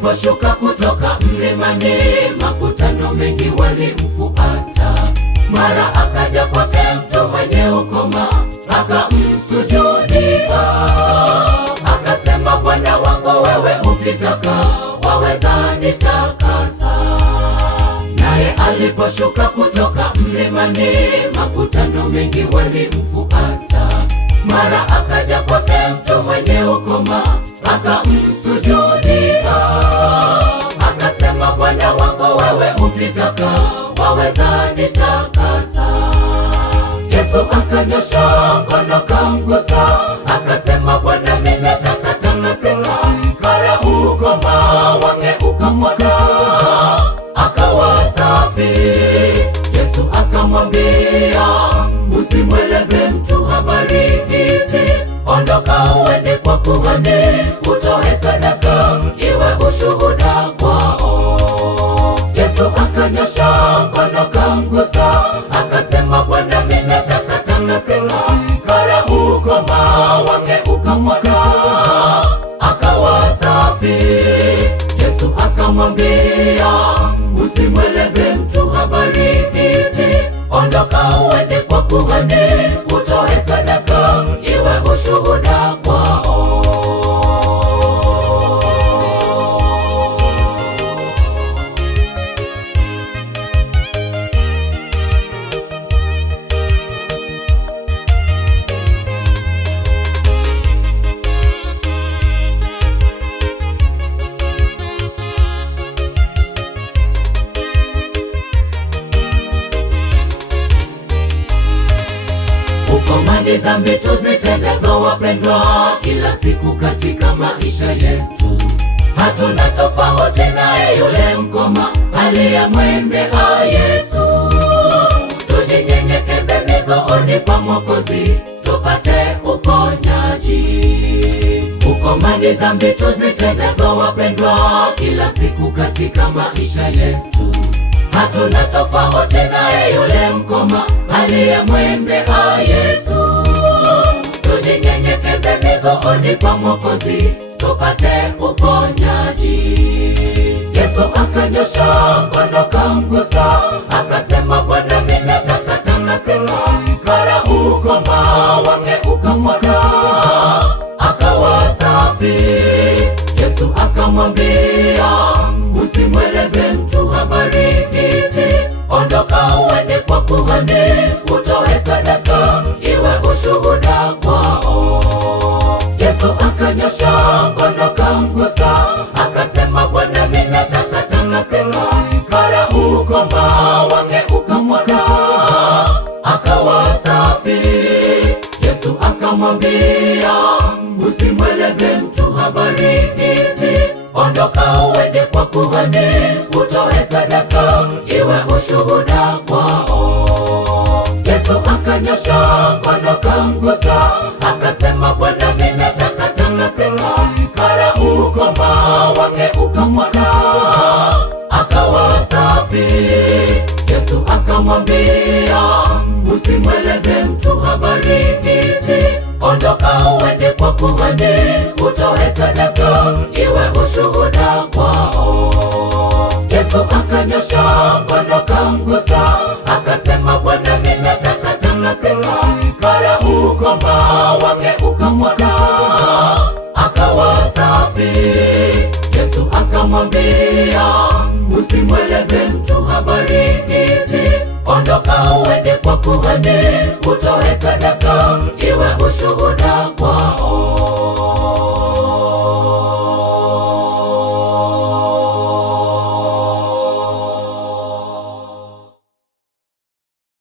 aliposhuka kutoka mlimani, makutano mengi walimfuata. Mara akaja kwake mtu mwenye ukoma, akamsujudia. Akasema, Bwana wangu, wewe ukitaka waweza nitakasa. Naye aliposhuka kutoka mlimani, makutano mengi walimfuata. Mara akaja kwake mtu mwenye ukoma, akamsujudia. Akasema, Bwana wangu, wewe ukitaka waweza nitakasa. Yesu akanyosha mkono kamgusa, akasema, Bwana, mimi nataka takasika. Mara ukoma wake ukapona, akawa safi. Yesu akamwambia, usimweleze mtu habari hizi, ondoka uende kwa kuhani, utoe sadaka iwe ushuhuda kwao. Yesu akanyosha mkono kamgusa, akasema, Bwana, mimi nataka takasika. Mara ukoma wake ukapona, akawa safi. Yesu akamwambia, usimweleze mtu habari hizi, ondoka uende kwa kuhani, utoe sadaka iwe ushuhuda kwao. Ukoma ni dhambi tuzitendazo, wapendwa, kila siku katika maisha yetu. Hatuna tofauti naye yule mkoma aliyemwendea Yesu. Tujinyenyekeze miguuni pa Mwokozi, tupate uponyaji. Ukoma ni dhambi tuzitendazo, wapendwa, kila siku katika maisha yetu. Hatuna tofauti naye yule mkoma aliyemwendea Yesu. Tujinyenyekeze miguuni pa Mwokozi, tupate uponyaji. Yesu akanyosha mkono kamgusa, akasema, Bwana, mimi nataka takasika. Mara ukoma wake ukapona, akawa safi. Yesu akamwambia, usimweleze mtu habari hizi, ondoka uende kwa kuhani, utoe sadaka iwe ushuhuda kwao. Yesu akanyosha mkono kamgusa, akasema, Bwana, mimi nataka takasika. Mara ukoma wake ukapona, akawa safi. Yesu akamwambia, usimweleze mtu habari hizi, ondoka uende kwa kuhani, utoe sadaka iwe ushuhuda kwao. Yesu akanyosha mkono kamgusa, akasema, Bwana, mimi nataka takasika. Mara ukoma wake ukapona, akawa safi. Yesu akamwambia, usimweleze mtu habari hizi, ondoka uende kwa kuhani, utoe sadaka iwe ushuhuda kwao. Yesu akanyosha mkono kamgusa, akasema, Bwana, mimi nataka takasika. Mara ukoma wake ukapona, akawa safi. Yesu akamwambia, usimweleze mtu habari hizi, ondoka uende kwa kuhani, utoe sadaka iwe ushuhuda